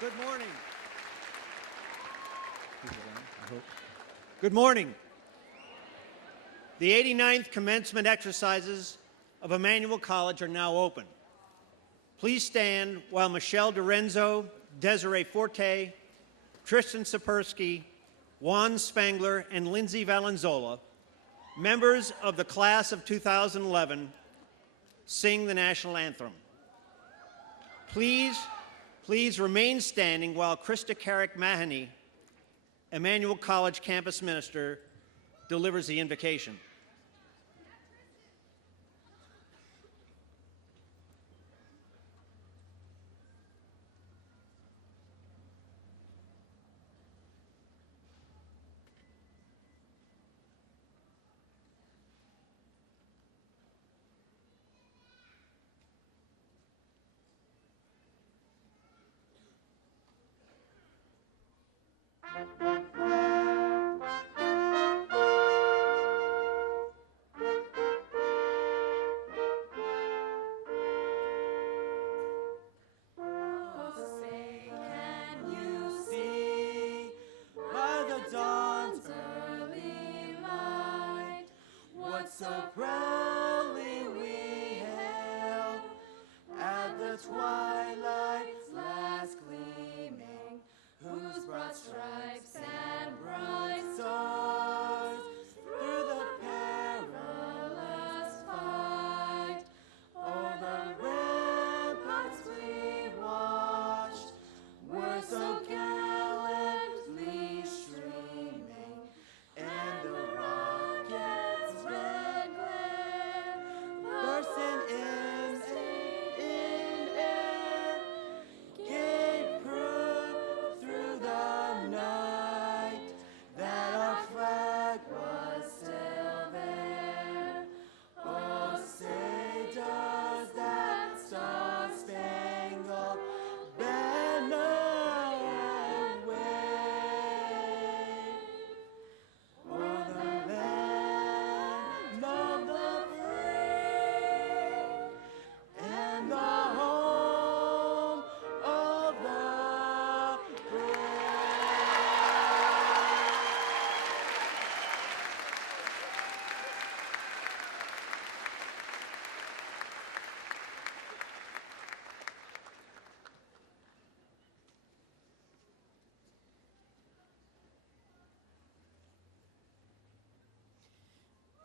Good morning. Good morning. The 89th commencement exercises of Emmanuel College are now open. Please stand while Michelle DiRenzo, Desiree Forte, Tristan Sapersky, Juan Spangler, and Lindsay Valenzola, members of the class of 2011, sing the national anthem. Please remain standing while Krista Carrick-Mahoney, Emmanuel College Campus Minister, delivers the invocation.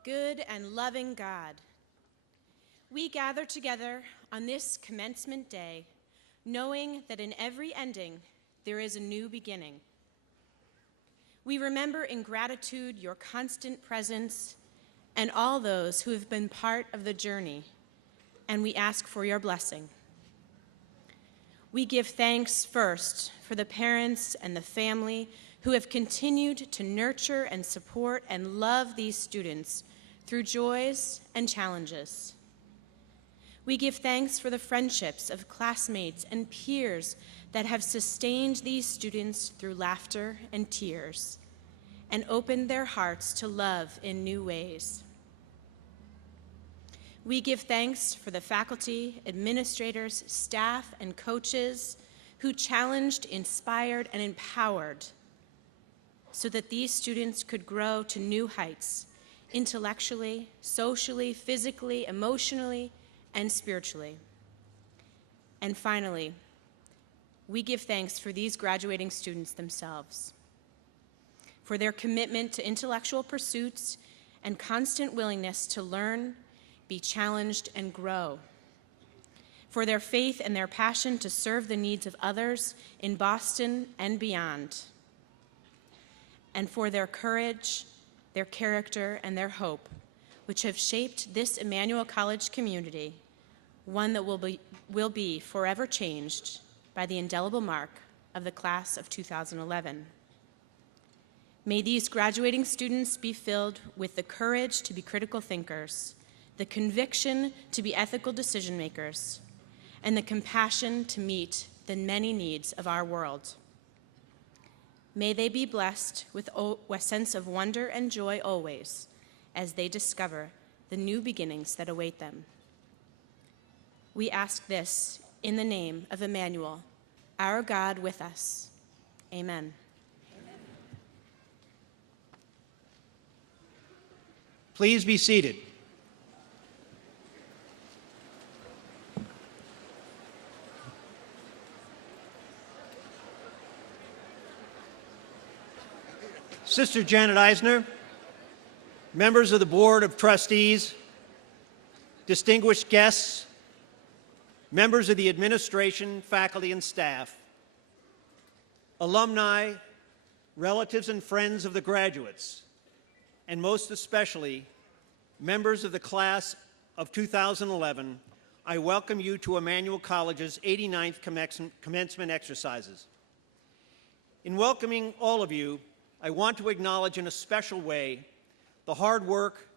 good and loving God, we gather together on this commencement day, knowing that in every ending there is a new beginning. We remember in gratitude your constant presence and all those who have been part of the journey, and we ask for your blessing. We give thanks first for the parents and the family who have continued to nurture and support and love these students through joys and challenges. We give thanks for the friendships of classmates and peers that have sustained these students through laughter and tears and opened their hearts to love in new ways. We give thanks for the faculty, administrators, staff, and coaches who challenged, inspired, and empowered so that these students could grow to new heights intellectually, socially, physically, emotionally, and spiritually. And finally, we give thanks for these graduating students themselves, for their commitment to intellectual pursuits and constant willingness to learn, be challenged, and grow, for their faith and their passion to serve the needs of others in Boston and beyond, and for their courage, their character, and their hope, which have shaped this Emmanuel College community, one that will be forever changed by the indelible mark of the class of 2011. May these graduating students be filled with the courage to be critical thinkers, the conviction to be ethical decision makers, and the compassion to meet the many needs of our world. May they be blessed with a sense of wonder and joy always as they discover the new beginnings that await them. We ask this in the name of Emmanuel, our God with us. Amen. Please be seated. Sister Janet Eisner, members of the Board of Trustees, distinguished guests, members of the administration, faculty, and staff, alumni, relatives, and friends of the graduates, and most especially, members of the class of 2011, I welcome you to Emmanuel College's 89th commencement exercises. In welcoming all of you, I want to acknowledge in a special way the hard work,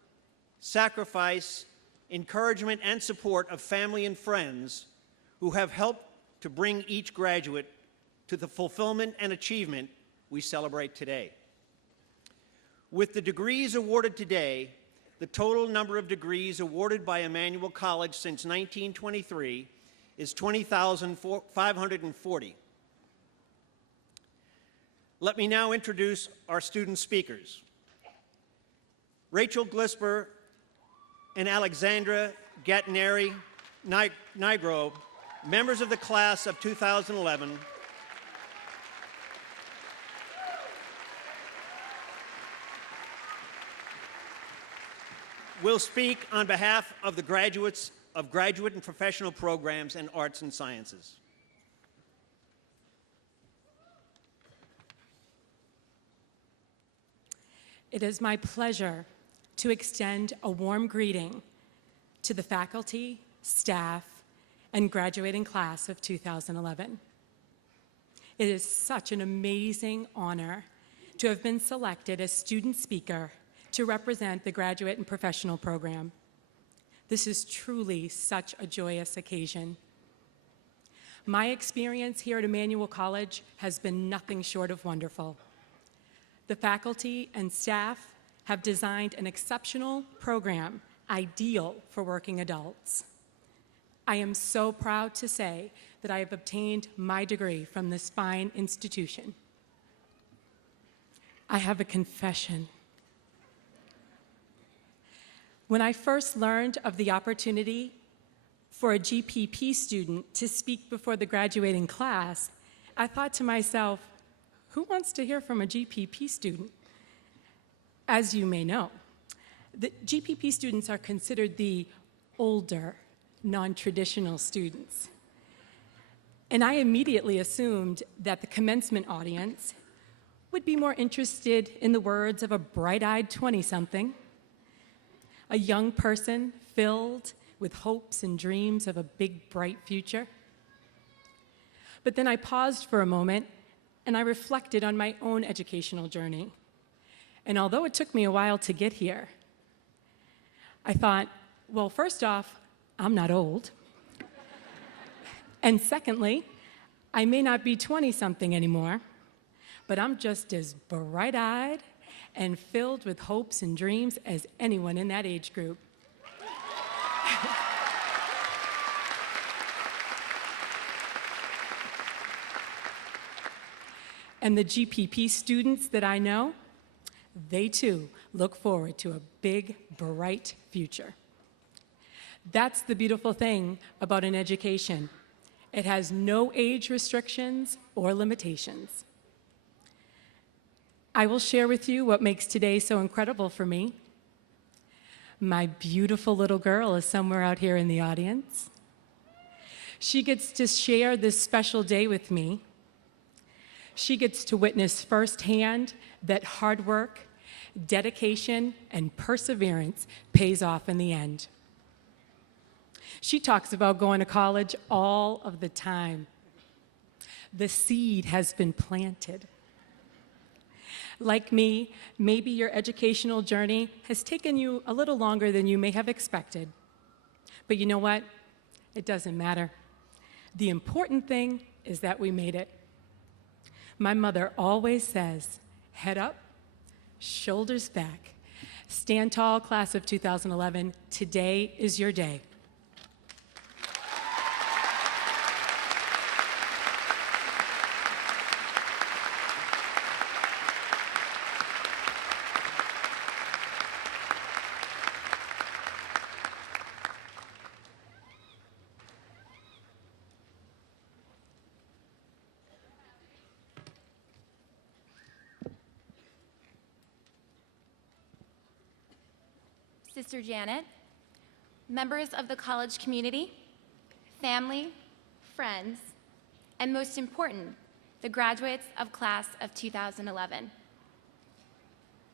sacrifice, encouragement, and support of family and friends who have helped to bring each graduate to the fulfillment and achievement we celebrate today. With the degrees awarded today, the total number of degrees awarded by Emmanuel College since 1923 is 20,540. Let me now introduce our student speakers. Rachel Glisper and Alexandra Gattineri Nigro, members of the class of 2011, will speak on behalf of the graduates of graduate and professional programs and arts and sciences. It is my pleasure to extend a warm greeting to the faculty, staff, and graduating class of 2011. It is such an amazing honor to have been selected as student speaker to represent the graduate and professional program. This is truly such a joyous occasion. My experience here at Emmanuel College has been nothing short of wonderful. The faculty and staff have designed an exceptional program ideal for working adults. I am so proud to say that I have obtained my degree from this fine institution. I have a confession. When I first learned of the opportunity for a GPP student to speak before the graduating class, I thought to myself, who wants to hear from a GPP student? As you may know, The GPP students are considered the older, non-traditional students. And I immediately assumed that the commencement audience would be more interested in the words of a bright-eyed 20-something, a young person filled with hopes and dreams of a big, bright future. But then I paused for a moment and I reflected on my own educational journey. And although it took me a while to get here, I thought, well, first off, I'm not old. And secondly, I may not be 20-something anymore, but I'm just as bright-eyed and filled with hopes and dreams as anyone in that age group. And the GPP students that I know, they too look forward to a big, bright future. That's the beautiful thing about an education. It has no age restrictions or limitations. I will share with you what makes today so incredible for me. My beautiful little girl is somewhere out here in the audience. She gets to share this special day with me. She gets to witness firsthand that hard work, dedication, and perseverance pays off in the end. She talks about going to college all of the time. The seed has been planted. Like me, maybe your educational journey has taken you a little longer than you may have expected. But you know what? It doesn't matter. The important thing is that we made it. My mother always says, head up, shoulders back. Stand tall, class of 2011. Today is your day. Sister Janet, members of the college community, family, friends, and most important, the graduates of class of 2011.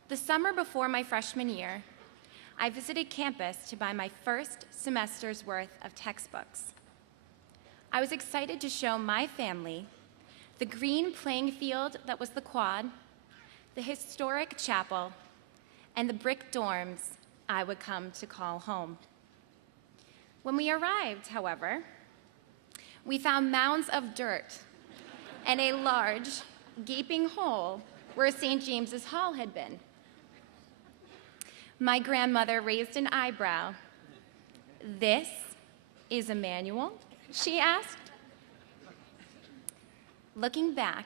The summer before my freshman year, I visited campus to buy my first semester's worth of textbooks. I was excited to show my family the green playing field that was the quad, the historic chapel, and the brick dorms I would come to call home. When we arrived, however, we found mounds of dirt and a large, gaping hole where St. James's Hall had been. My grandmother raised an eyebrow. "This is a manual?" she asked. Looking back,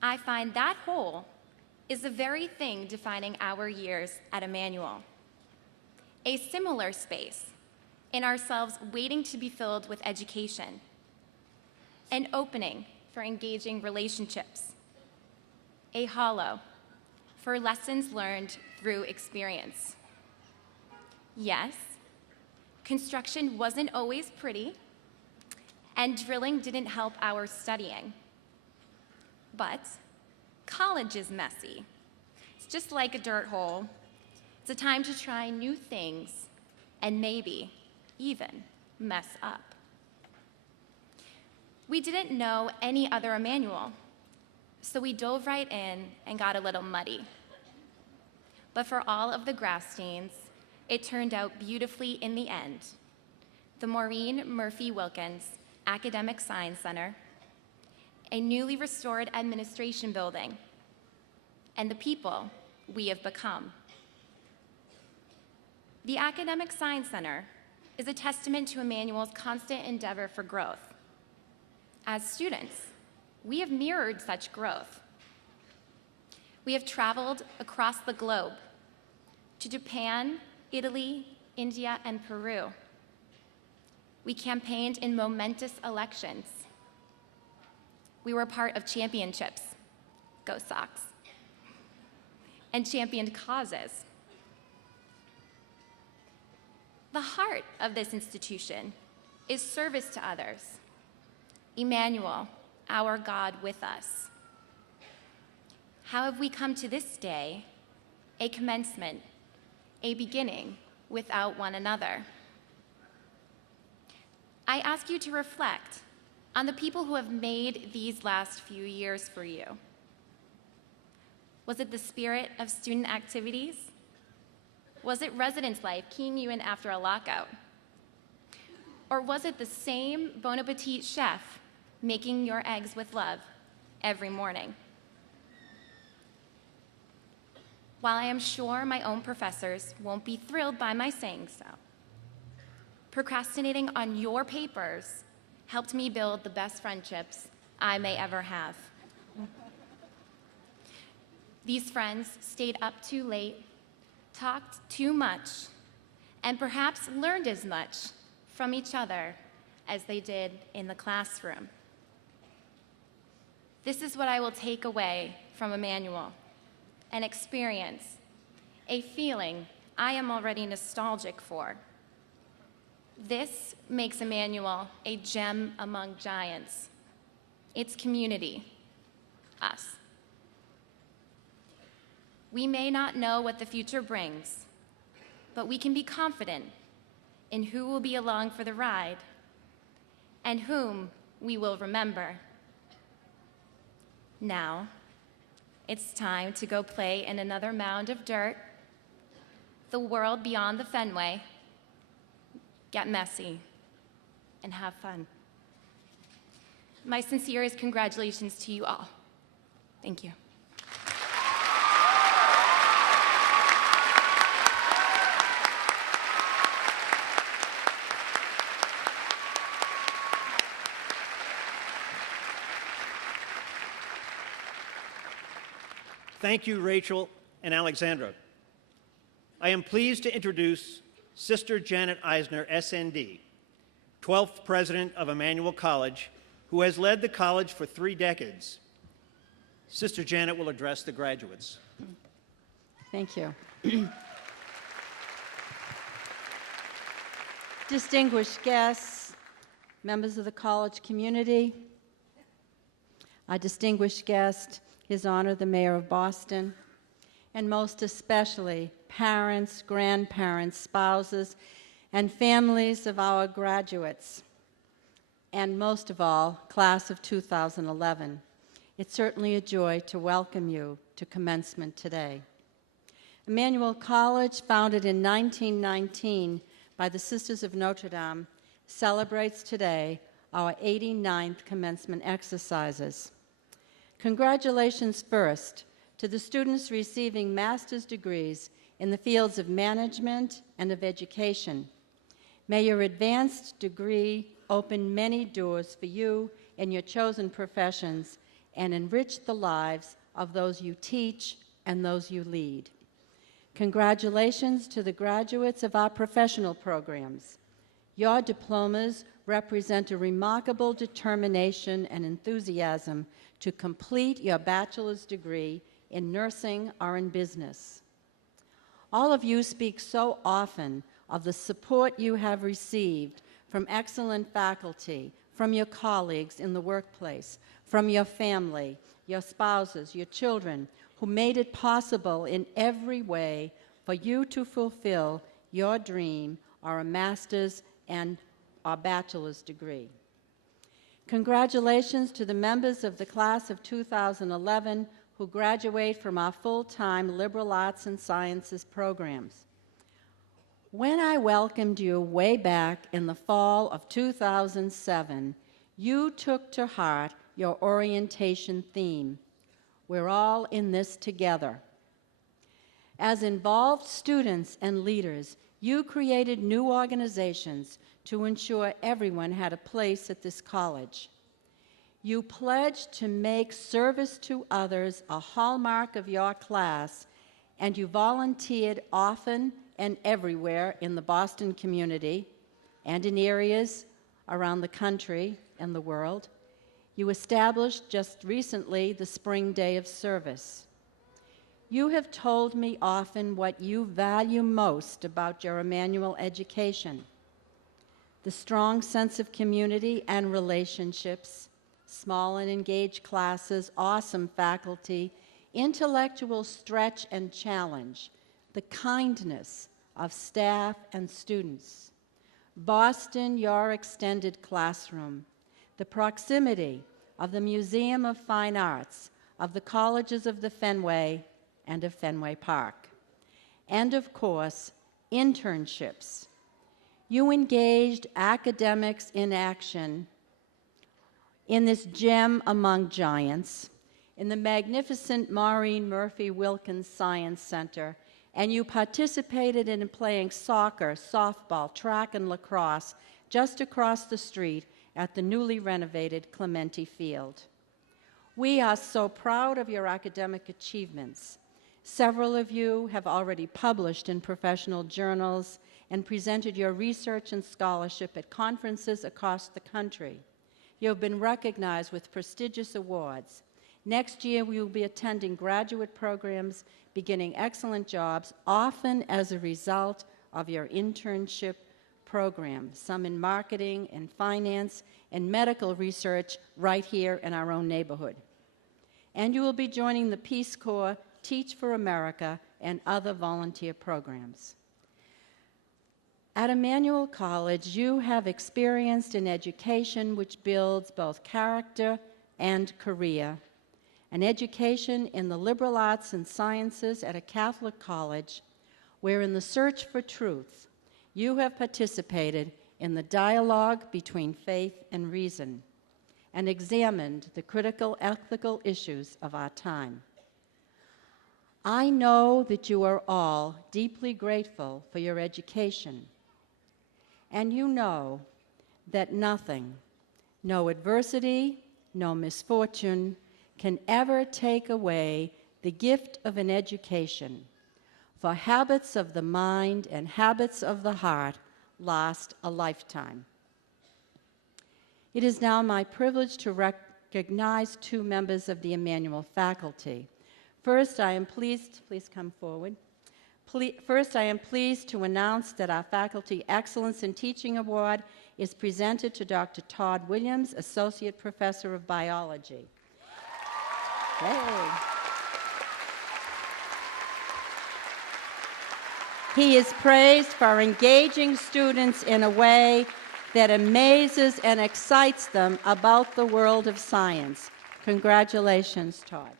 I find that hole is the very thing defining our years at Emmanuel. A similar space in ourselves waiting to be filled with education, an opening for engaging relationships, a hollow for lessons learned through experience. Yes, construction wasn't always pretty, and drilling didn't help our studying. But college is messy. It's just like a dirt hole. It's a time to try new things and maybe even mess up. We didn't know any other Emmanuel, so we dove right in and got a little muddy. But for all of the grass stains, it turned out beautifully in the end. The Maureen Murphy Wilkins Academic Science Center, a newly restored administration building, and the people we have become. The Academic Science Center is a testament to Emmanuel's constant endeavor for growth. As students, we have mirrored such growth. We have traveled across the globe to Japan, Italy, India, and Peru. We campaigned in momentous elections. We were part of championships, go Sox, and championed causes. The heart of this institution is service to others. Emmanuel, our God with us. How have we come to this day, a commencement, a beginning without one another? I ask you to reflect on the people who have made these last few years for you. Was it the spirit of student activities? Was it residence life keying you in after a lockout? Or was it the same Bon Appetit chef making your eggs with love every morning? While I am sure my own professors won't be thrilled by my saying so, procrastinating on your papers helped me build the best friendships I may ever have. These friends stayed up too late, talked too much, and perhaps learned as much from each other as they did in the classroom. This is what I will take away from Emmanuel: an experience, a feeling I am already nostalgic for. This makes Emmanuel a gem among giants. Its community, us. We may not know what the future brings, but we can be confident in who will be along for the ride and whom we will remember. Now, it's time to go play in another mound of dirt, the world beyond the Fenway, get messy, and have fun. My sincerest congratulations to you all. Thank you. Thank you, Rachel and Alexandra. I am pleased to introduce Sister Janet Eisner, SND, 12th President of Emmanuel College, who has led the college for 3 decades. Sister Janet will address the graduates. Thank you. Distinguished guests, members of the college community, our distinguished guest, His Honor the Mayor of Boston, and most especially parents, grandparents, spouses, and families of our graduates, and most of all, class of 2011. It's certainly a joy to welcome you to commencement today. Emmanuel College, founded in 1919 by the Sisters of Notre Dame, celebrates today our 89th commencement exercises. Congratulations first to the students receiving master's degrees in the fields of management and of education. May your advanced degree open many doors for you in your chosen professions and enrich the lives of those you teach and those you lead. Congratulations to the graduates of our professional programs. Your diplomas represent a remarkable determination and enthusiasm to complete your bachelor's degree in nursing or in business. All of you speak so often of the support you have received from excellent faculty, from your colleagues in the workplace, from your family, your spouses, your children, who made it possible in every way for you to fulfill your dream or a master's and a bachelor's degree. Congratulations to the members of the class of 2011 who graduate from our full-time liberal arts and sciences programs. When I welcomed you way back in the fall of 2007, you took to heart your orientation theme: we're all in this together. As involved students and leaders, you created new organizations to ensure everyone had a place at this college. You pledged to make service to others a hallmark of your class, and you volunteered often and everywhere in the Boston community and in areas around the country and the world. You established just recently the Spring Day of Service. You have told me often what you value most about your Emmanuel education: the strong sense of community and relationships, small and engaged classes, awesome faculty, intellectual stretch and challenge, the kindness of staff and students. Boston, your extended classroom, the proximity of the Museum of Fine Arts, of the colleges of the Fenway and of Fenway Park, and of course, internships. You engaged academics in action in this gem among giants, in the magnificent Maureen Murphy Wilkins Science Center, and you participated in playing soccer, softball, track, and lacrosse just across the street at the newly renovated Clementi Field. We are so proud of your academic achievements. Several of you have already published in professional journals and presented your research and scholarship at conferences across the country. You have been recognized with prestigious awards. Next year, we will be attending graduate programs, beginning excellent jobs, often as a result of your internship program, some in marketing and finance and medical research right here in our own neighborhood. And you will be joining the Peace Corps, Teach for America, and other volunteer programs. At Emmanuel College, you have experienced an education which builds both character and career, an education in the liberal arts and sciences at a Catholic college, where in the search for truth, you have participated in the dialogue between faith and reason and examined the critical ethical issues of our time. I know that you are all deeply grateful for your education, and you know that nothing, no adversity, no misfortune, can ever take away the gift of an education, for habits of the mind and habits of the heart last a lifetime. It is now my privilege to recognize two members of the Emmanuel faculty. First, I am pleased, please come forward. First, I am pleased to announce that our Faculty Excellence in Teaching Award is presented to Dr. Todd Williams, Associate Professor of Biology. Hey. He is praised for engaging students in a way that amazes and excites them about the world of science. Congratulations, Todd.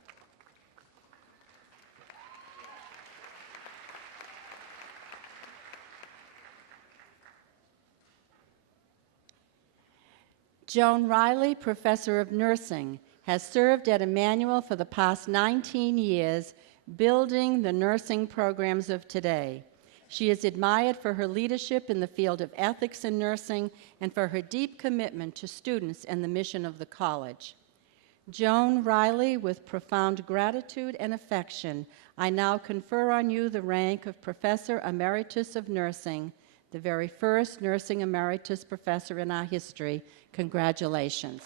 Joan Riley, Professor of Nursing, has served at Emmanuel for the past 19 years, building the nursing programs of today. She is admired for her leadership in the field of ethics in nursing and for her deep commitment to students and the mission of the college. Joan Riley, with profound gratitude and affection, I now confer on you the rank of Professor Emeritus of Nursing, the very first nursing emeritus professor in our history. Congratulations.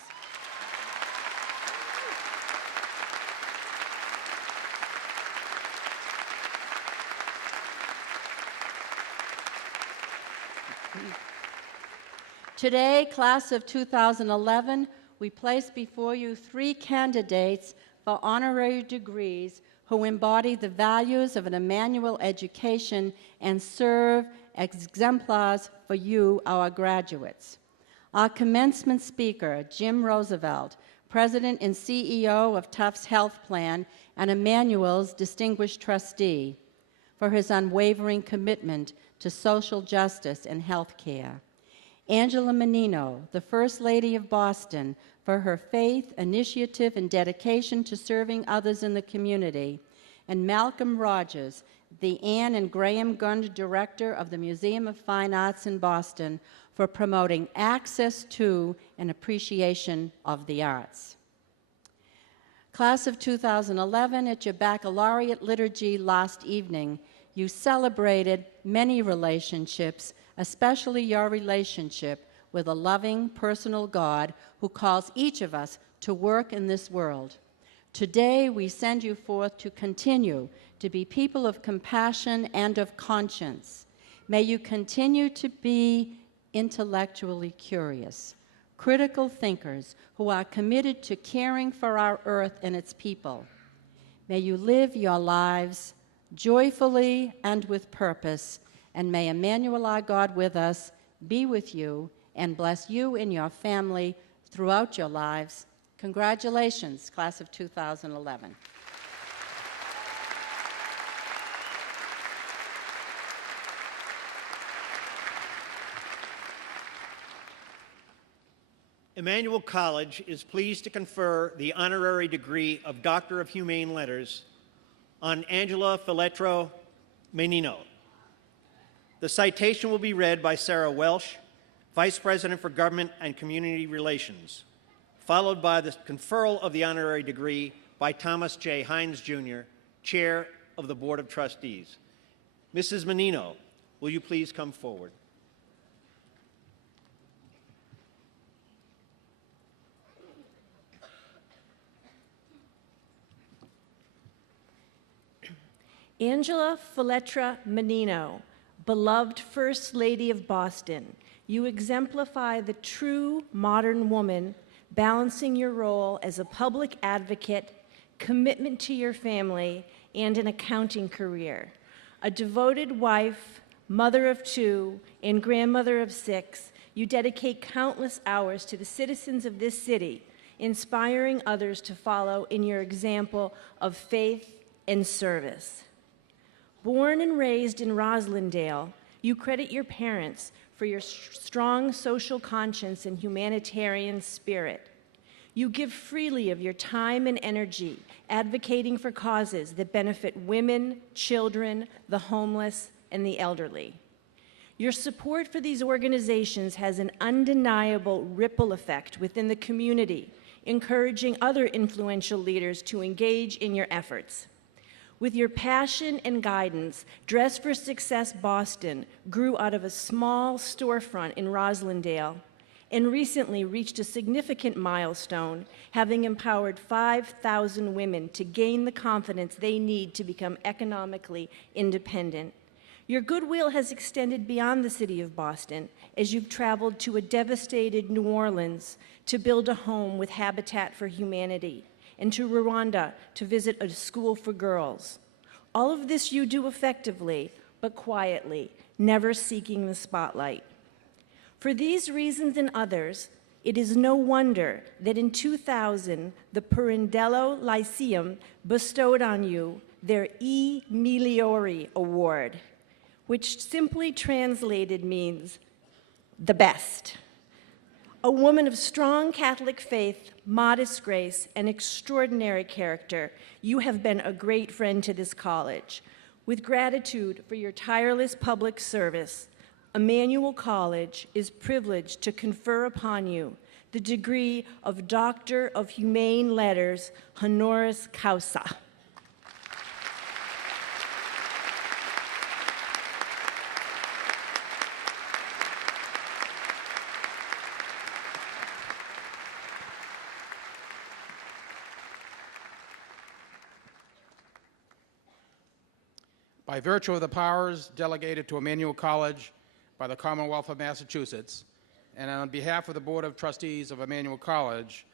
Today, class of 2011, we place before you 3 candidates for honorary degrees who embody the values of an Emmanuel education and serve as exemplars for you, our graduates. Our commencement speaker, Jim Roosevelt, President and CEO of Tufts Health Plan and Emmanuel's distinguished trustee, for his unwavering commitment to social justice and health care. Angela Menino, the First Lady of Boston, for her faith, initiative, and dedication to serving others in the community. And Malcolm Rogers, the Anne and Graham Gund Director of the Museum of Fine Arts in Boston, for promoting access to and appreciation of the arts. Class of 2011, at your baccalaureate liturgy last evening, you celebrated many relationships, especially your relationship with a loving, personal God who calls each of us to work in this world. Today, we send you forth to continue to be people of compassion and of conscience. May you continue to be intellectually curious, critical thinkers who are committed to caring for our earth and its people. May you live your lives joyfully and with purpose, and may Emmanuel, our God with us, be with you and bless you and your family throughout your lives. Congratulations, class of 2011. Emmanuel College is pleased to confer the honorary degree of Doctor of Humane Letters on Angela Filetro Menino. The citation will be read by Sarah Welsh, Vice President for Government and Community Relations, followed by the conferral of the honorary degree by Thomas J. Hines, Jr., Chair of the Board of Trustees. Mrs. Menino, will you please come forward? Angela Filetro Menino, beloved First Lady of Boston, you exemplify the true modern woman, balancing your role as a public advocate, commitment to your family, and an accounting career. A devoted wife, mother of 2, and grandmother of 6, you dedicate countless hours to the citizens of this city, inspiring others to follow in your example of faith and service. Born and raised in Roslindale, you credit your parents for your strong social conscience and humanitarian spirit. You give freely of your time and energy, advocating for causes that benefit women, children, the homeless, and the elderly. Your support for these organizations has an undeniable ripple effect within the community, encouraging other influential leaders to engage in your efforts. With your passion and guidance, Dress for Success Boston grew out of a small storefront in Roslindale and recently reached a significant milestone, having empowered 5,000 women to gain the confidence they need to become economically independent. Your goodwill has extended beyond the city of Boston as you've traveled to a devastated New Orleans to build a home with Habitat for Humanity, and to Rwanda to visit a school for girls. All of this you do effectively, but quietly, never seeking the spotlight. For these reasons and others, it is no wonder that in 2000, the Pirandello Lyceum bestowed on you their E. Migliori Award, which simply translated means the best. A woman of strong Catholic faith, modest grace, and extraordinary character, you have been a great friend to this college. With gratitude for your tireless public service, Emmanuel College is privileged to confer upon you the degree of Doctor of Humane Letters, honoris causa. By virtue of the powers delegated to Emmanuel College by the Commonwealth of Massachusetts, and on behalf of the Board of Trustees of Emmanuel College,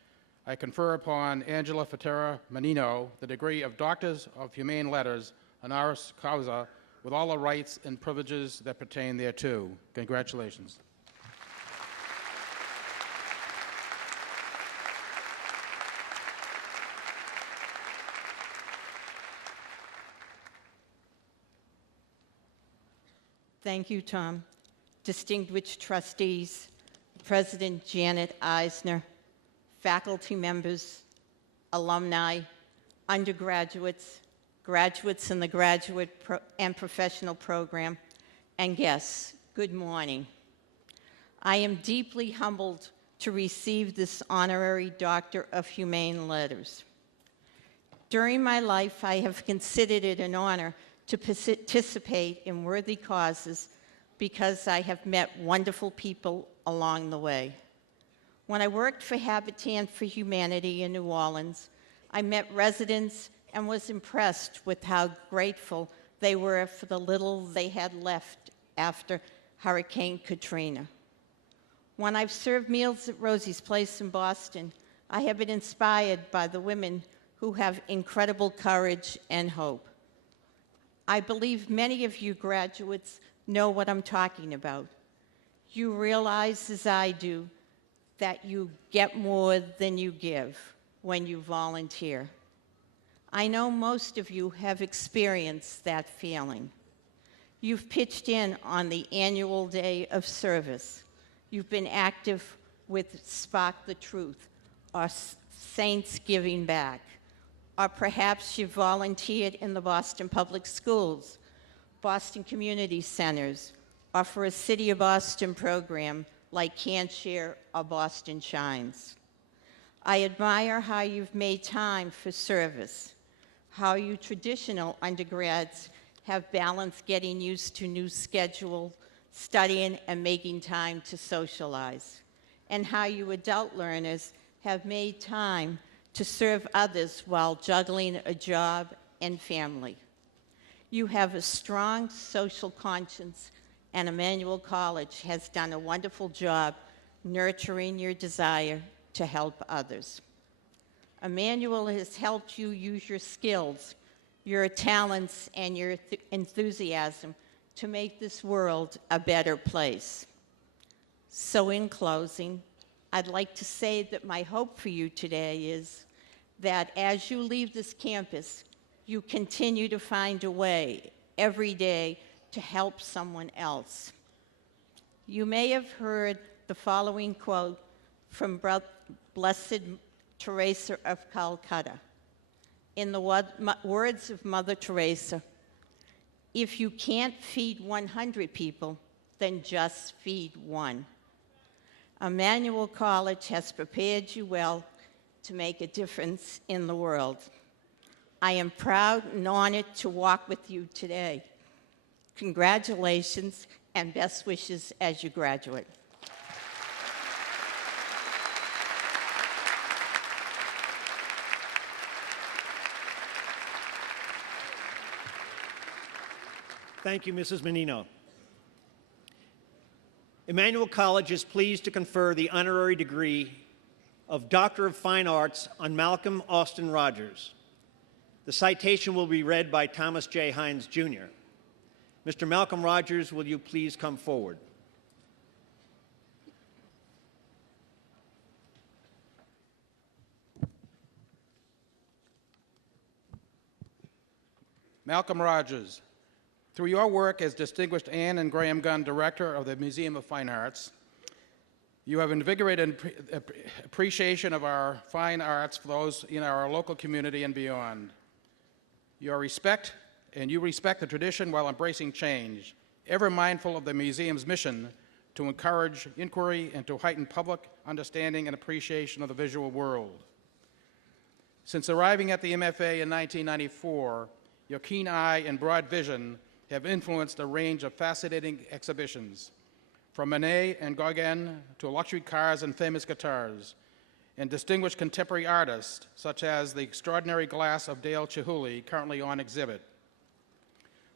I confer upon Angela Filetro Menino the degree of Doctors of Humane Letters, honoris causa, with all the rights and privileges that pertain thereto. Congratulations. Thank you, Tom. Distinguished trustees, President Janet Eisner, faculty members, alumni, undergraduates, graduates in the graduate and professional program, and guests, good morning. I am deeply humbled to receive this honorary Doctor of Humane Letters. During my life, I have considered it an honor to participate in worthy causes because I have met wonderful people along the way. When I worked for Habitat for Humanity in New Orleans, I met residents and was impressed with how grateful they were for the little they had left after Hurricane Katrina. When I've served meals at Rosie's Place in Boston, I have been inspired by the women who have incredible courage and hope. I believe many of you graduates know what I'm talking about. You realize, as I do, that you get more than you give when you volunteer. I know most of you have experienced that feeling. You've pitched in on the annual day of service. You've been active with Spark the Truth, or Saints Giving Back, or perhaps you volunteered in the Boston Public Schools, Boston Community Centers, or for a City of Boston program like Can Share or Boston Shines. I admire how you've made time for service, how you traditional undergrads have balanced getting used to new schedule, studying, and making time to socialize, and how you adult learners have made time to serve others while juggling a job and family. You have a strong social conscience, and Emmanuel College has done a wonderful job nurturing your desire to help others. Emmanuel has helped you use your skills, your talents, and your enthusiasm to make this world a better place. So in closing, I'd like to say that my hope for you today is that as you leave this campus, you continue to find a way every day to help someone else. You may have heard the following quote from Blessed Teresa of Calcutta. In the words of Mother Teresa, if you can't feed 100 people, then just feed one. Emmanuel College has prepared you well to make a difference in the world. I am proud and honored to walk with you today. Congratulations and best wishes as you graduate. Thank you, Mrs. Menino. Emmanuel College is pleased to confer the honorary degree of Doctor of Fine Arts on Malcolm Austin Rogers. The citation will be read by Thomas J. Hines, Jr. Mr. Malcolm Rogers, will you please come forward? Malcolm Rogers, through your work as Distinguished Anne and Graham Gunn Director of the Museum of Fine Arts, you have invigorated appreciation of our fine arts for those in our local community and beyond. You respect the tradition while embracing change, ever mindful of the museum's mission to encourage inquiry and to heighten public understanding and appreciation of the visual world. Since arriving at the MFA in 1994, your keen eye and broad vision have influenced a range of fascinating exhibitions, from Manet and Gauguin to luxury cars and famous guitars, and distinguished contemporary artists, such as the extraordinary glass of Dale Chihuly, currently on exhibit.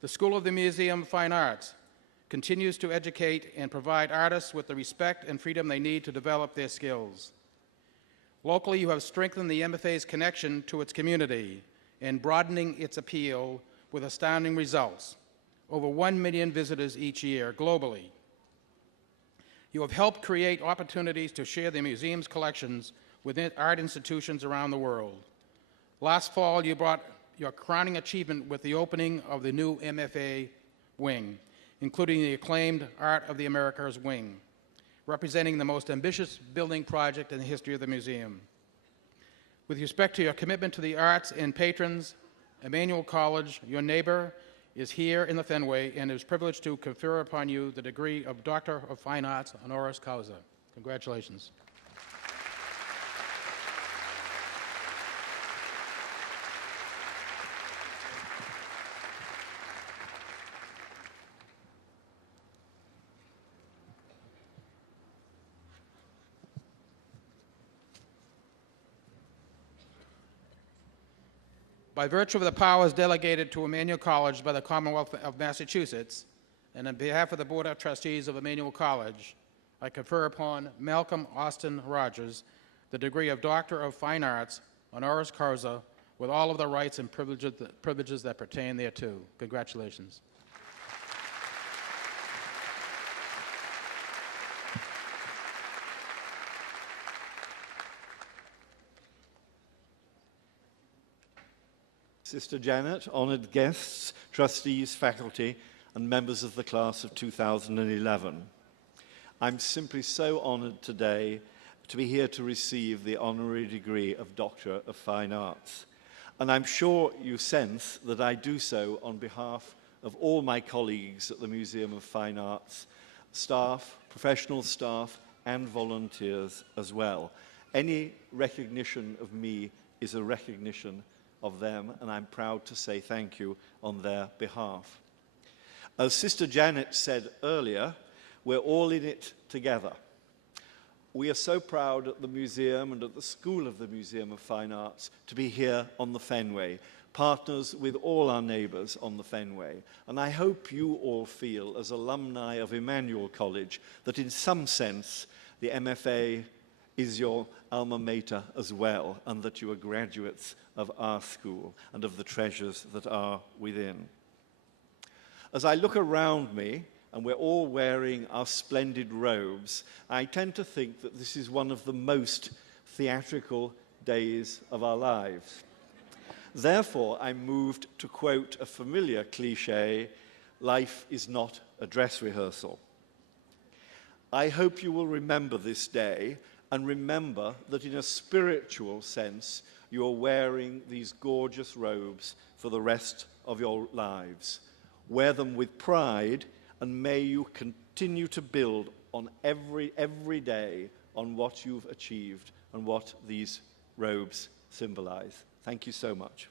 The School of the Museum of Fine Arts continues to educate and provide artists with the respect and freedom they need to develop their skills. Locally, you have strengthened the MFA's connection to its community and broadening its appeal with astounding results. Over 1 million visitors each year globally. You have helped create opportunities to share the museum's collections with art institutions around the world. Last fall, you brought your crowning achievement with the opening of the new MFA wing, including the acclaimed Art of the Americas wing, representing the most ambitious building project in the history of the museum. With respect to your commitment to the arts and patrons, Emmanuel College, your neighbor, is here in the Fenway and is privileged to confer upon you the degree of Doctor of Fine Arts honoris causa. Congratulations. By virtue of the powers delegated to Emmanuel College by the Commonwealth of Massachusetts, and on behalf of the Board of Trustees of Emmanuel College, I confer upon Malcolm Austin Rogers the degree of Doctor of Fine Arts, honoris causa, with all of the rights and privileges that pertain thereto. Congratulations. Sister Janet, honored guests, trustees, faculty, and members of the class of 2011. I'm simply so honored today to be here to receive the honorary degree of Doctor of Fine Arts. And I'm sure you sense that I do so on behalf of all my colleagues at the Museum of Fine Arts, staff, professional staff, and volunteers as well. Any recognition of me is a recognition of them, and I'm proud to say thank you on their behalf. As Sister Janet said earlier, we're all in it together. We are so proud at the museum and at the School of the Museum of Fine Arts to be here on the Fenway, partners with all our neighbours on the Fenway. And I hope you all feel, as alumni of Emmanuel College, that in some sense the MFA is your alma mater as well, and that you are graduates of our school and of the treasures that are within. As I look around me, and we're all wearing our splendid robes, I tend to think that this is one of the most theatrical days of our lives. Therefore, I'm moved to quote a familiar cliche, life is not a dress rehearsal. I hope you will remember this day and remember that in a spiritual sense, you're wearing these gorgeous robes for the rest of your lives. Wear them with pride, and may you continue to build on every day on what you've achieved and what these robes symbolize. Thank you so much.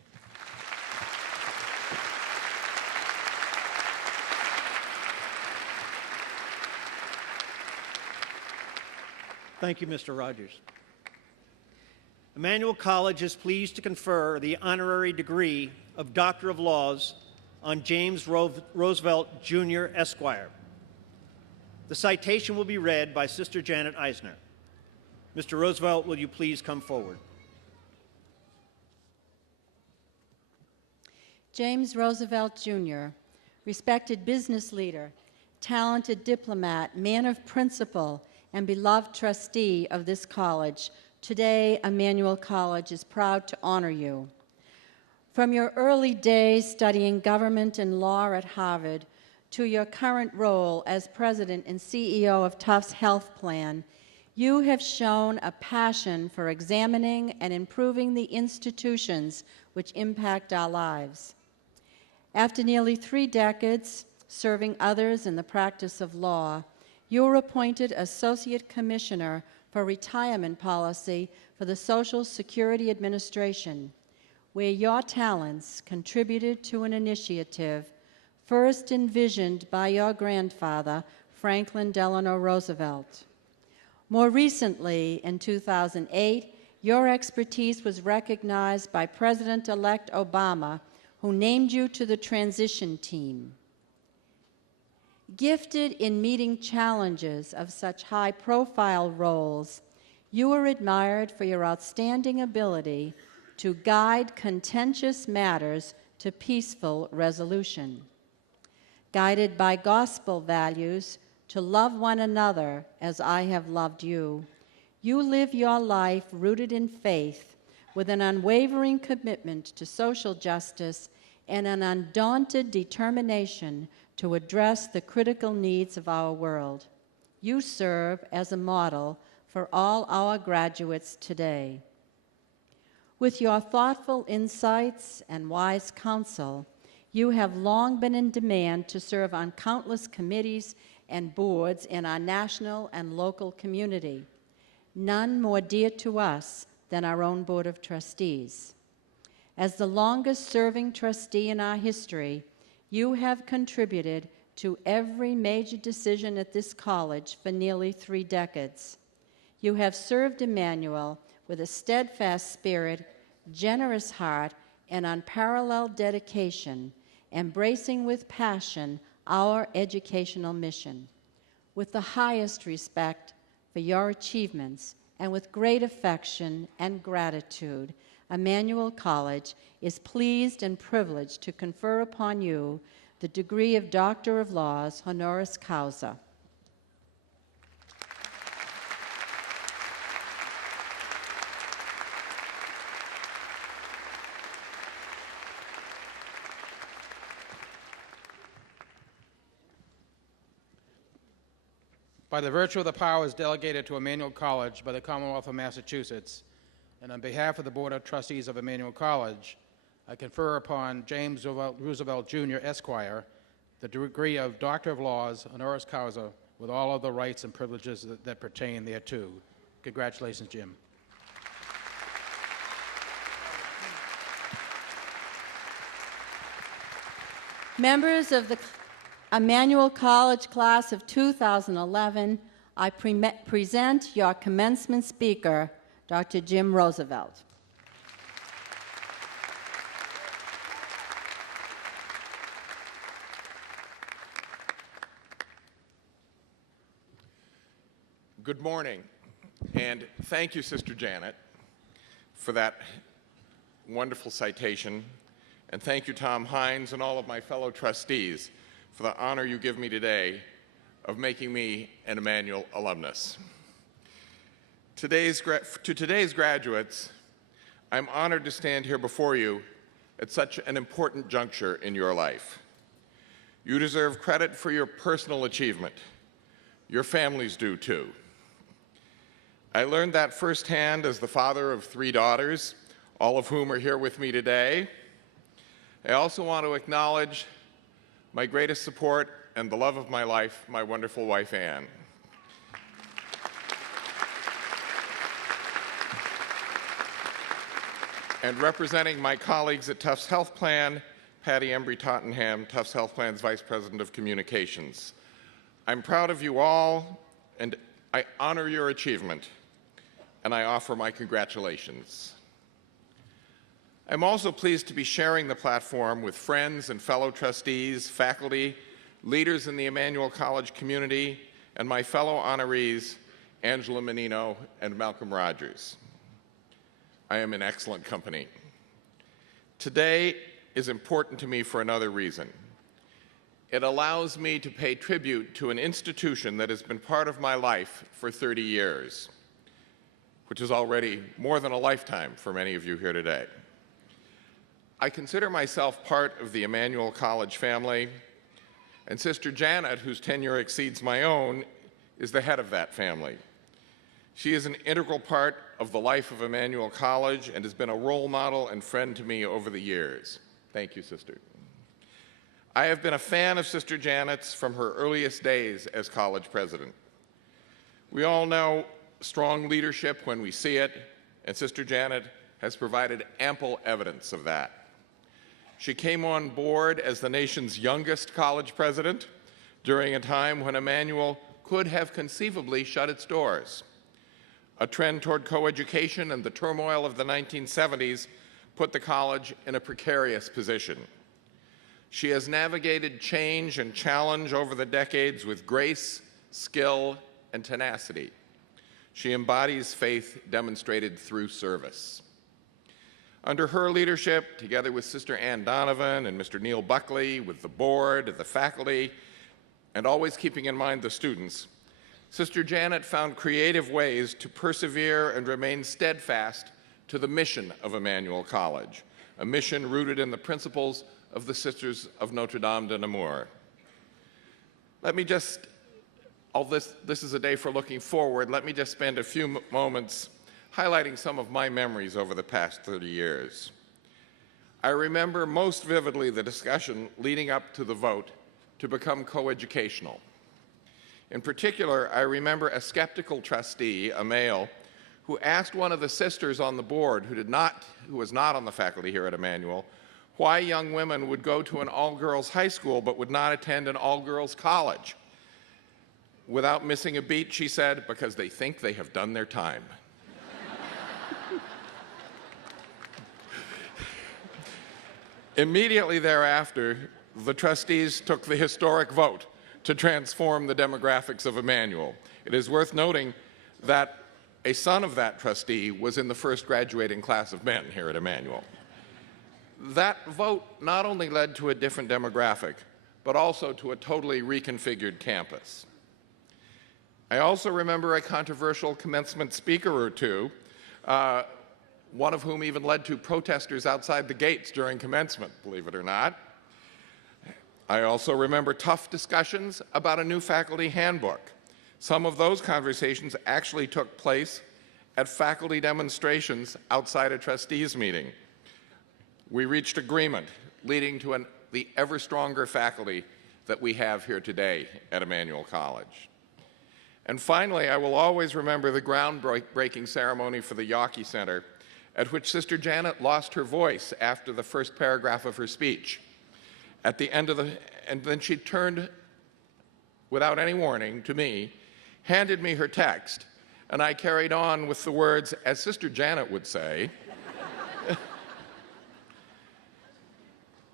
Thank you, Mr. Rogers. Emmanuel College is pleased to confer the honorary degree of Doctor of Laws on James Roosevelt, Jr., Esquire. The citation will be read by Sister Janet Eisner. Mr. Roosevelt, will you please come forward? James Roosevelt, Jr., respected business leader, talented diplomat, man of principle, and beloved trustee of this college, today Emmanuel College is proud to honor you. From your early days studying government and law at Harvard to your current role as president and CEO of Tufts Health Plan, you have shown a passion for examining and improving the institutions which impact our lives. After nearly 3 decades serving others in the practice of law, you were appointed Associate Commissioner for Retirement Policy for the Social Security Administration, where your talents contributed to an initiative first envisioned by your grandfather, Franklin Delano Roosevelt. More recently, in 2008, your expertise was recognized by President-elect Obama, who named you to the transition team. Gifted in meeting challenges of such high-profile roles, you are admired for your outstanding ability to guide contentious matters to peaceful resolution. Guided by gospel values to love one another as I have loved you, you live your life rooted in faith with an unwavering commitment to social justice and an undaunted determination to address the critical needs of our world. You serve as a model for all our graduates today. With your thoughtful insights and wise counsel, you have long been in demand to serve on countless committees and boards in our national and local community, none more dear to us than our own Board of Trustees. As the longest-serving trustee in our history, you have contributed to every major decision at this college for nearly 3 decades. You have served Emmanuel with a steadfast spirit, generous heart, and unparalleled dedication, embracing with passion our educational mission. With the highest respect for your achievements and with great affection and gratitude, Emmanuel College is pleased and privileged to confer upon you the degree of Doctor of Laws honoris causa. By the virtue of the powers delegated to Emmanuel College by the Commonwealth of Massachusetts, and on behalf of the Board of Trustees of Emmanuel College, I confer upon James Roosevelt, Jr., Esquire, the degree of Doctor of Laws, honoris causa, with all of the rights and privileges that pertain thereto. Congratulations, Jim. Members of the Emmanuel College class of 2011, I present your commencement speaker, Dr. Jim Roosevelt. Good morning, and thank you, Sister Janet, for that wonderful citation, and thank you, Tom Hines, and all of my fellow trustees for the honor you give me today of making me an Emmanuel alumnus. To today's graduates, I'm honored to stand here before you at such an important juncture in your life. You deserve credit for your personal achievement. Your families do too. I learned that firsthand as the father of 3 daughters, all of whom are here with me today. I also want to acknowledge my greatest support and the love of my life, my wonderful wife, Anne. And representing my colleagues at Tufts Health Plan, Patty Embry-Tottenham, Tufts Health Plan's Vice President of Communications. I'm proud of you all, and I honor your achievement, and I offer my congratulations. I'm also pleased to be sharing the platform with friends and fellow trustees, faculty, leaders in the Emmanuel College community, and my fellow honorees, Angela Menino and Malcolm Rogers. I am in excellent company. Today is important to me for another reason. It allows me to pay tribute to an institution that has been part of my life for 30 years, which is already more than a lifetime for many of you here today. I consider myself part of the Emmanuel College family, and Sister Janet, whose tenure exceeds my own, is the head of that family. She is an integral part of the life of Emmanuel College and has been a role model and friend to me over the years. Thank you, Sister. I have been a fan of Sister Janet's from her earliest days as college president. We all know strong leadership when we see it, and Sister Janet has provided ample evidence of that. She came on board as the nation's youngest college president during a time when Emmanuel could have conceivably shut its doors. A trend toward coeducation and the turmoil of the 1970s put the college in a precarious position. She has navigated change and challenge over the decades with grace, skill, and tenacity. She embodies faith demonstrated through service. Under her leadership, together with Sister Ann Donovan and Mr. Neil Buckley, with the board, the faculty, and always keeping in mind the students, Sister Janet found creative ways to persevere and remain steadfast to the mission of Emmanuel College, a mission rooted in the principles of the Sisters of Notre Dame de Namur. Let me just, this is a day for looking forward, let me just spend a few moments highlighting some of my memories over the past 30 years. I remember most vividly the discussion leading up to the vote to become coeducational. In particular, I remember a skeptical trustee, a male, who asked one of the sisters on the board who was not on the faculty here at Emmanuel, why young women would go to an all-girls high school but would not attend an all-girls college. Without missing a beat, she said, because they think they have done their time. Immediately thereafter, the trustees took the historic vote to transform the demographics of Emmanuel. It is worth noting that a son of that trustee was in the first graduating class of men here at Emmanuel. That vote not only led to a different demographic, but also to a totally reconfigured campus. I also remember a controversial commencement speaker or two, one of whom even led to protesters outside the gates during commencement, believe it or not. I also remember tough discussions about a new faculty handbook. Some of those conversations actually took place at faculty demonstrations outside a trustees meeting. We reached agreement, leading to the ever stronger faculty that we have here today at Emmanuel College. And finally, I will always remember the groundbreaking ceremony for the Yawkey Center, at which Sister Janet lost her voice after the first paragraph of her speech. At the end of and then she turned, without any warning, to me, handed me her text, and I carried on with the words, as Sister Janet would say.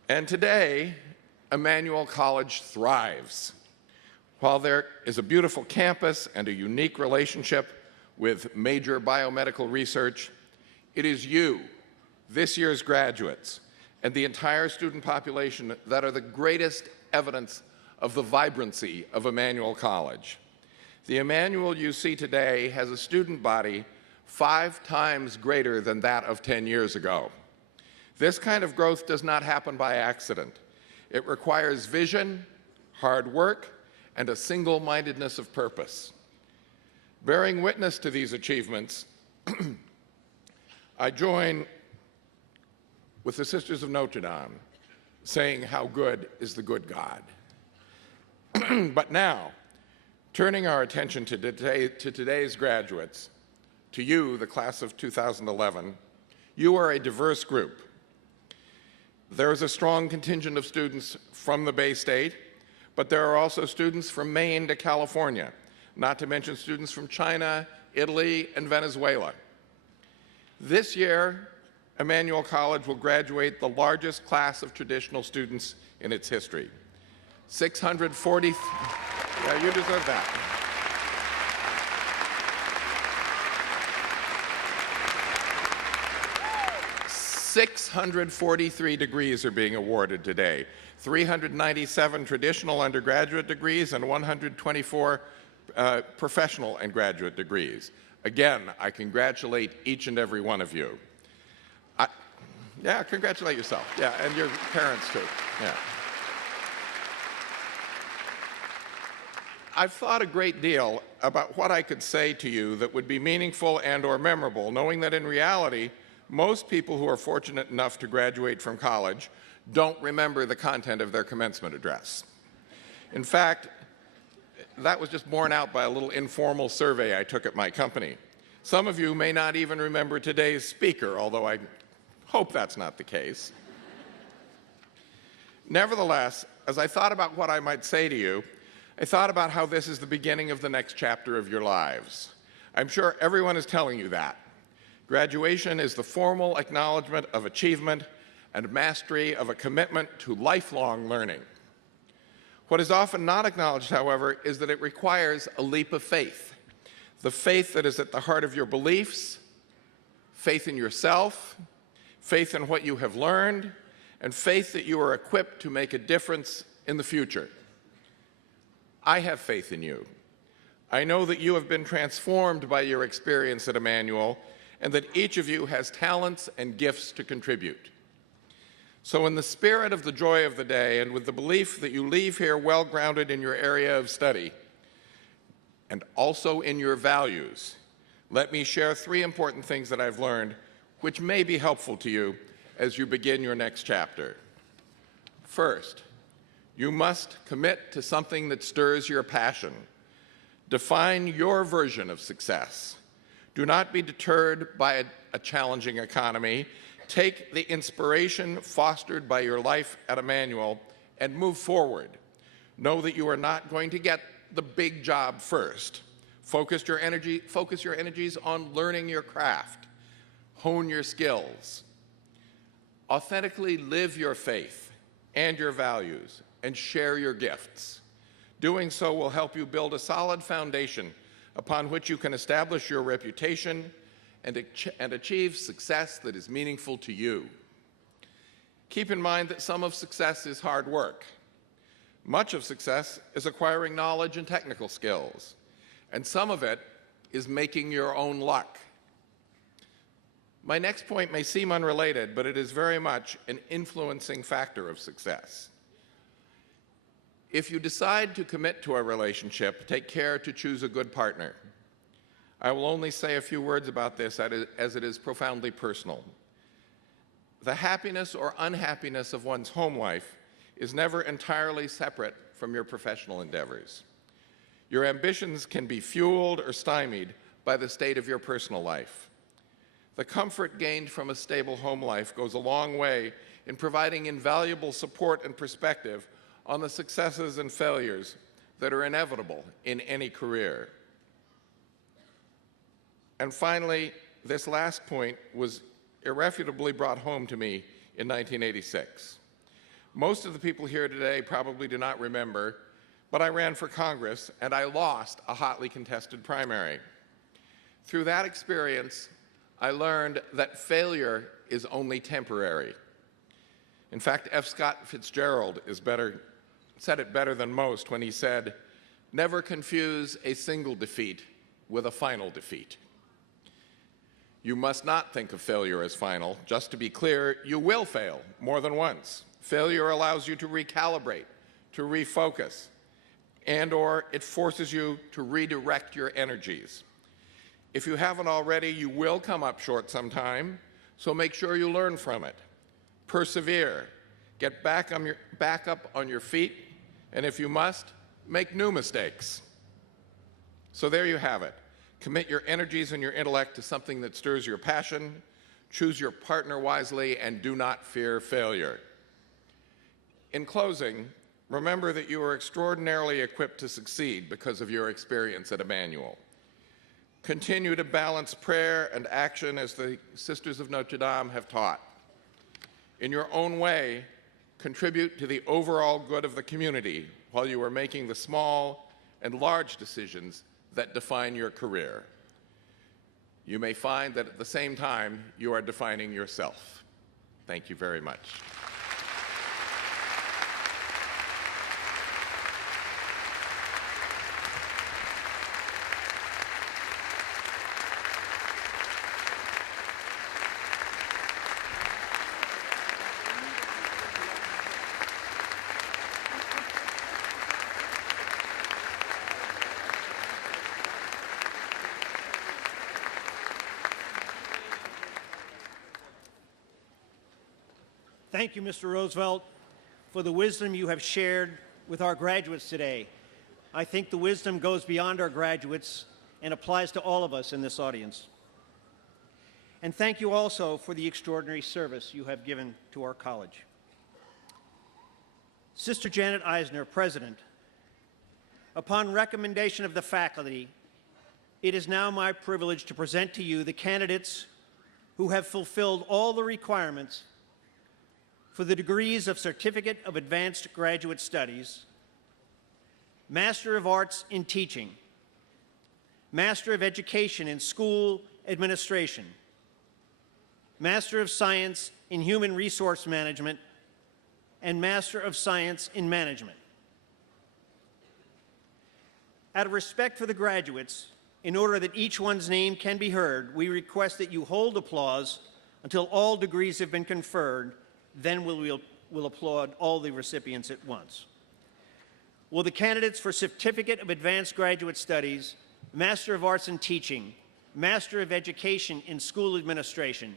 And today, Emmanuel College thrives. While there is a beautiful campus and a unique relationship with major biomedical research, it is you, this year's graduates, and the entire student population that are the greatest evidence of the vibrancy of Emmanuel College. The Emmanuel you see today has a student body 5 times greater than that of 10 years ago. This kind of growth does not happen by accident. It requires vision, hard work, and a single-mindedness of purpose. Bearing witness to these achievements, I join with the Sisters of Notre Dame, saying how good is the good God. But now, turning our attention to today's graduates, to you, the class of 2011, you are a diverse group. There is a strong contingent of students from the Bay State, but there are also students from Maine to California, not to mention students from China, Italy, and Venezuela. This year, Emmanuel College will graduate the largest class of traditional students in its history. 640, yeah, you deserve that. 643 degrees are being awarded today. 397 traditional undergraduate degrees and 124 professional and graduate degrees. Again, I congratulate each and every one of you. Yeah, congratulate yourself. Yeah, and your parents too. Yeah. I've thought a great deal about what I could say to you that would be meaningful and or memorable, knowing that in reality, most people who are fortunate enough to graduate from college don't remember the content of their commencement address. In fact, that was just borne out by a little informal survey I took at my company. Some of you may not even remember today's speaker, although I hope that's not the case. Nevertheless, as I thought about what I might say to you, I thought about how this is the beginning of the next chapter of your lives. I'm sure everyone is telling you that. Graduation is the formal acknowledgement of achievement and mastery of a commitment to lifelong learning. What is often not acknowledged, however, is that it requires a leap of faith. The faith that is at the heart of your beliefs, faith in yourself, faith in what you have learned, and faith that you are equipped to make a difference in the future. I have faith in you. I know that you have been transformed by your experience at Emmanuel, and that each of you has talents and gifts to contribute. So in the spirit of the joy of the day, and with the belief that you leave here well-grounded in your area of study, and also in your values, let me share 3 important things that I've learned which may be helpful to you as you begin your next chapter. First, you must commit to something that stirs your passion. Define your version of success. Do not be deterred by a challenging economy. Take the inspiration fostered by your life at Emmanuel and move forward. Know that you are not going to get the big job first. Focus your energies on learning your craft. Hone your skills. Authentically live your faith and your values and share your gifts. Doing so will help you build a solid foundation upon which you can establish your reputation and achieve success that is meaningful to you. Keep in mind that some of success is hard work. Much of success is acquiring knowledge and technical skills, and some of it is making your own luck. My next point may seem unrelated, but it is very much an influencing factor of success. If you decide to commit to a relationship, take care to choose a good partner. I will only say a few words about this as it is profoundly personal. The happiness or unhappiness of one's home life is never entirely separate from your professional endeavors. Your ambitions can be fueled or stymied by the state of your personal life. The comfort gained from a stable home life goes a long way in providing invaluable support and perspective on the successes and failures that are inevitable in any career. And finally, this last point was irrefutably brought home to me in 1986. Most of the people here today probably do not remember, but I ran for Congress and I lost a hotly contested primary. Through that experience, I learned that failure is only temporary. In fact, F. Scott Fitzgerald said it better than most when he said, "Never confuse a single defeat with a final defeat." You must not think of failure as final. Just to be clear, you will fail more than once. Failure allows you to recalibrate, to refocus, and/or it forces you to redirect your energies. If you haven't already, you will come up short sometime, so make sure you learn from it. Persevere, get back up on your feet, and if you must, make new mistakes. So there you have it. Commit your energies and your intellect to something that stirs your passion, choose your partner wisely, and do not fear failure. In closing, remember that you are extraordinarily equipped to succeed because of your experience at Emmanuel. Continue to balance prayer and action as the Sisters of Notre Dame have taught. In your own way, contribute to the overall good of the community while you are making the small and large decisions that define your career. You may find that at the same time, you are defining yourself. Thank you very much. Thank you, Mr. Roosevelt, for the wisdom you have shared with our graduates today. I think the wisdom goes beyond our graduates and applies to all of us in this audience. And thank you also for the extraordinary service you have given to our college. Sister Janet Eisner, President, upon recommendation of the faculty, it is now my privilege to present to you the candidates who have fulfilled all the requirements for the degrees of Certificate of Advanced Graduate Studies, Master of Arts in Teaching, Master of Education in School Administration, Master of Science in Human Resource Management, and Master of Science in Management. Out of respect for the graduates, in order that each one's name can be heard, we request that you hold applause until all degrees have been conferred. Then we'll applaud all the recipients at once. Will the candidates for Certificate of Advanced Graduate Studies, Master of Arts in Teaching, Master of Education in School Administration,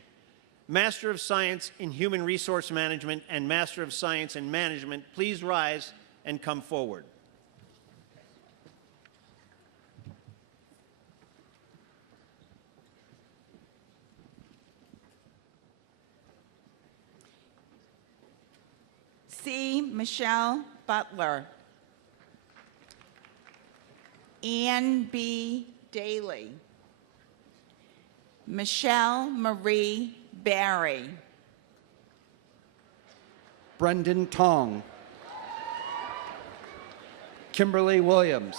Master of Science in Human Resource Management, and Master of Science in Management please rise and come forward? C. Michelle Butler. Ann B. Daly. Michelle Marie Barry. Brendan Tong. Kimberly Williams.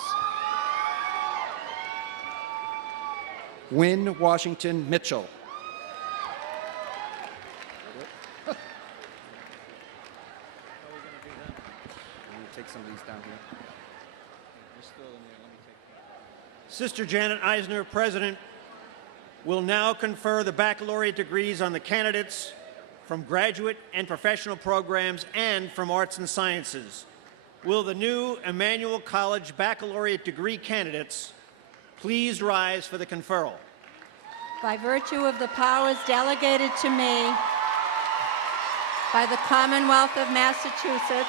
Wynn Washington Mitchell. Take some of these down here. Sister Janet Eisner, President, will now confer the baccalaureate degrees on the candidates from graduate and professional programs and from arts and sciences. Will the new Emmanuel College baccalaureate degree candidates please rise for the conferral? By virtue of the powers delegated to me by the Commonwealth of Massachusetts,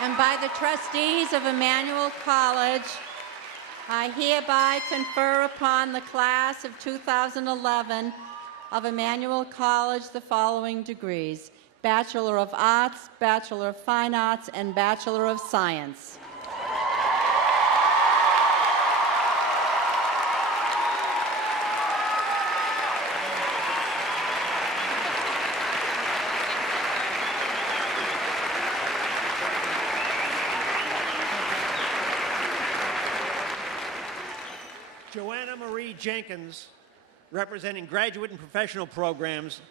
and by the trustees of Emmanuel College, I hereby confer upon the class of 2011 of Emmanuel College the following degrees: Bachelor of Arts, Bachelor of Fine Arts, and Bachelor of Science. Joanna Marie Jenkins, representing graduate and professional programs,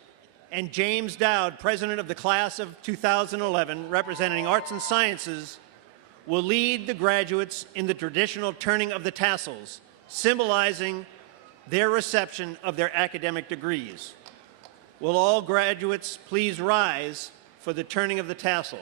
and James Dowd, president of the class of 2011, representing arts and sciences, will lead the graduates in the traditional turning of the tassels, symbolizing their reception of their academic degrees. Will all graduates please rise for the turning of the tassel?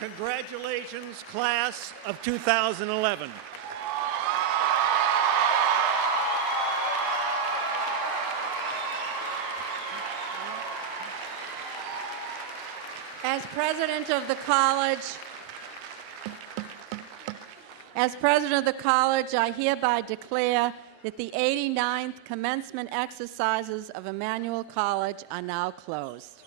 Congratulations, class of 2011. As president of the college, I hereby declare that the 89th commencement exercises of Emmanuel College are now closed.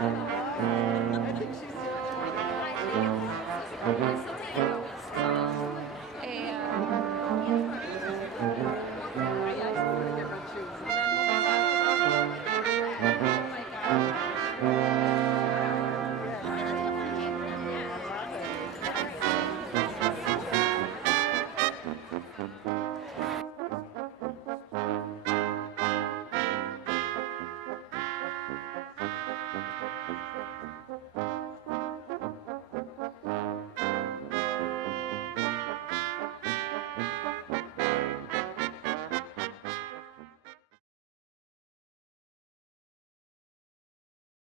Thank you.